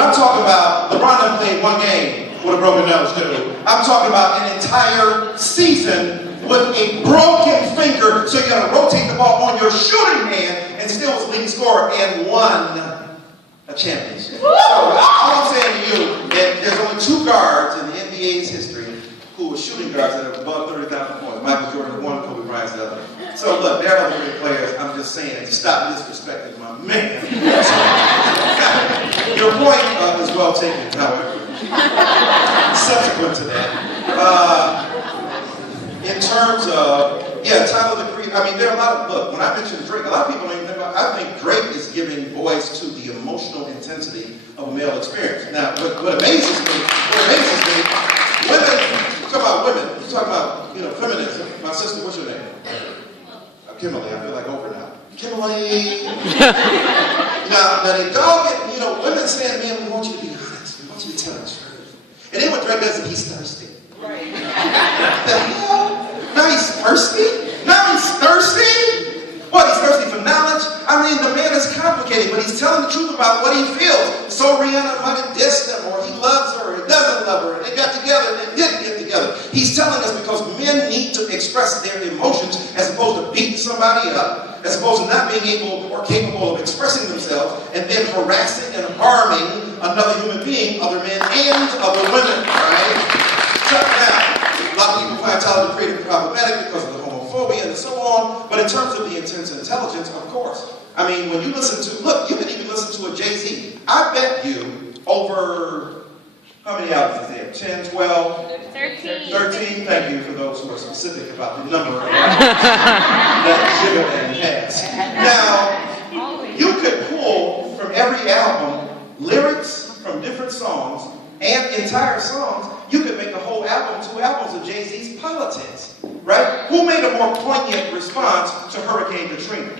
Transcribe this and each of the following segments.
I'm talking about, LeBron done played one game with a broken nose too. I'm talking about an entire season with a broken finger, so you gotta rotate the ball on your shooting hand, and still was the leading scorer and won a championship. So all I'm saying to you, that there's only 2 guards in the NBA's history who were shooting guards that are above 30,000 points. Michael Jordan one, Kobe Bryant's the other. So look, there are other great players. I'm just saying, to stop disrespecting my man. Your point is well taken, however. Subsequent to that, in terms of, Tyler the Creator, I mean, there are a lot of, look, when I mention Drake, a lot of people don't even think about, I think Drake is giving voice to the emotional intensity of a male experience. Now, what amazes me, women, you talk about women, you talk about, feminism. My sister, what's your name? Kimberly, I feel like over now. Kimberly. now they dog it, women saying, man, we want you to be honest. We want you to tell the truth. And then when Drake does it, he's thirsty. Right. The hell? Now he's thirsty? Now he's thirsty? What, he's thirsty for knowledge? I mean, the man is complicated, but he's telling the truth about what he feels. So Rihanna might have dissed him, or he loves her, or he doesn't love her, and they got together and they didn't get together. He's telling us because men need to express their emotions as opposed to beating somebody up, as opposed to not being able or capable of expressing themselves and then harassing and harming another human being, other men and other women, right? Shut down. A lot of people find Tyler the Creator problematic because of the homophobia and so on, but in terms of the intense intelligence, of course. I mean, when you listen to, look, you can even listen to a JayZ. I bet you over, how many albums is there? 10, 12? 13. 13, thank you for those who are specific about the number that Jigga has. Now, you could pull from every album lyrics from different songs and entire songs. You could make a whole album, 2 albums of JayZ's politics, right? Who made a more poignant response to Hurricane Katrina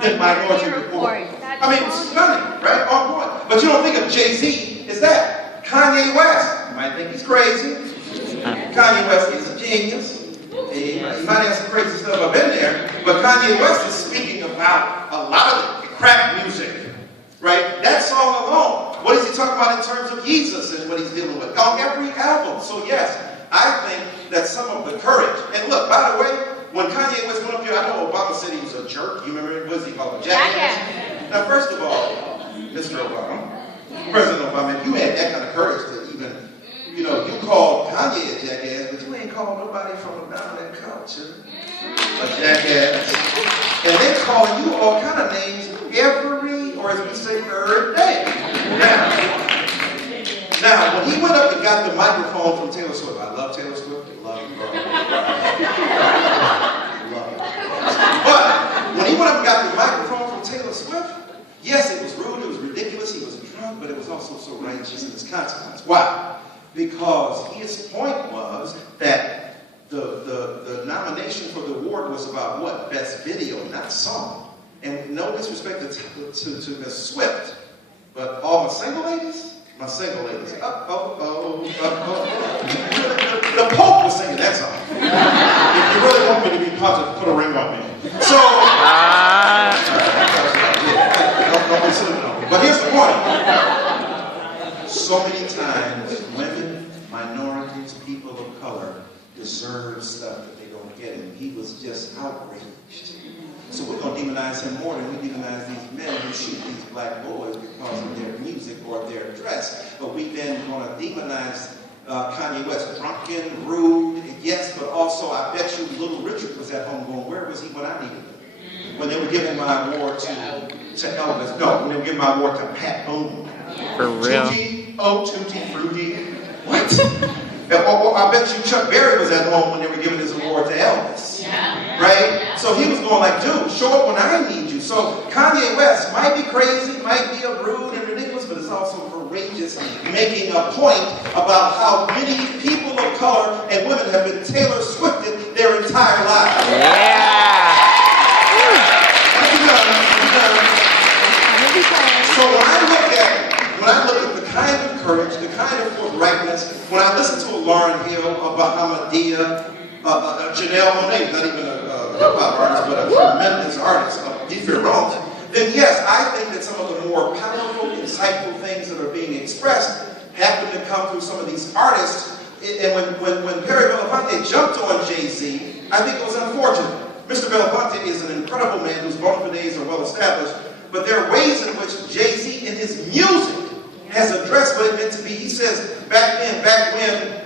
than Minority Report? I mean, it's stunning, right? On point. But you don't think of JayZ as that. Kanye West, you might think he's crazy. Kanye West is a genius. He might have some crazy stuff up in there, but Kanye West is speaking about a lot of the crack music, right? That song alone. What is he talking about in terms of Jesus and what he's dealing with? On every album. So yes, I think that some of the courage, and look, by the way, when Kanye West went up here, I know Obama said he was a jerk. You remember, what was he called? A jackass? Now, first of all, Mr. Obama, President Obama, you had that kind of courage to even, you called Kanye a jackass, but you ain't called nobody from a dominant culture a jackass. And they call you all kind of names every, or as we say, third day. Now, when he went up and got the microphone from Taylor Swift, I love Taylor Swift, I love her. Love her. But when he went up and got the microphone from Taylor Swift, yes, it was rude, it was ridiculous, he was drunk, but it was also so righteous in its consequence. Why? Because his point was that the nomination for the award was about what? Best video, not song. And no disrespect to Miss Swift, but all my single ladies, the Pope was singing that song. If you really want me to be positive, put a ring on me. So, don't be silly on me. But here's the point. So many times, women, minorities, people of color deserve stuff that they don't get, and he was just outraged. So we're going to demonize him more than we demonize these men who shoot these black boys because of their music or their dress. But we then going to demonize Kanye West, drunken, rude, yes, but also I bet you Little Richard was at home going, where was he when I needed him? When they were giving my award to Elvis, no, when they were giving my award to Pat Boone. For real? Tutti Frutti. What? I bet you Chuck Berry was at home when they were giving his award to Elvis. Yeah. Right? So he was going like, dude, show up when I need you. So Kanye West might be crazy, might be rude and ridiculous, but it's also courageous, making a point about how many people of color and women have been Taylor Swifted their entire lives. Yeah. So when I look at the kind of courage, the kind of forthrightness, when I listen to a Lauryn Hill, a Bahamadia, Janelle Monáe, not even a hip-hop artist, but a tremendous artist, then yes, I think that some of the more powerful, insightful things that are being come through some of these artists. And when Perry Belafonte jumped on JayZ, I think it was unfortunate. Mr. Belafonte is an incredible man whose bona fides are well established, but there are ways in which JayZ in his music has addressed what it meant to be. He says, back when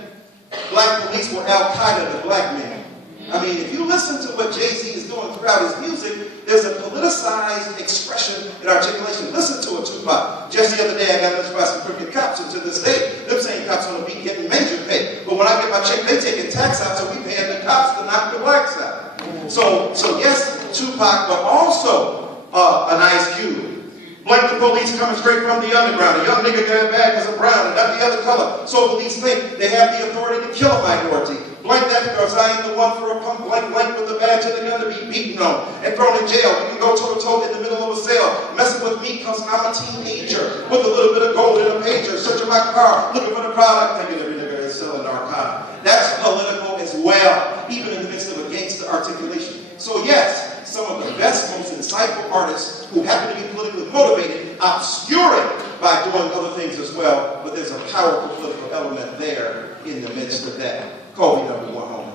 black police were Al-Qaeda to black men. I mean, if you listen to what JayZ is doing throughout his music, there's a politicized expression and articulation. Listen to it, Tupac. Just the other day, I got messaged by some crooked cops, and to this day, them same cops on the beat getting major pay. But when I get my check, they taking tax out, so we paying the cops to knock the blacks out. So yes, Tupac, but also an Ice Cube. Blank the police coming straight from the underground. A young nigga got bad because of brown and not the other color. So police think they have the authority to kill a minority. Blank that because I ain't the one for a punk blank with the badge and the gun to be beaten on and thrown in jail. You can go toe to toe in the middle of a cell, messing with me because I'm a teenager with a little bit of gold in a pager, searching my car, looking for the product, thinking every nigga is selling narcotics. That's political as well, even in the midst of a gangster articulation. So yes, some of the best, most insightful artists who happen to be politically motivated obscure it by doing other things as well, but there's a powerful political element there in the midst of that. Kobe #1 home.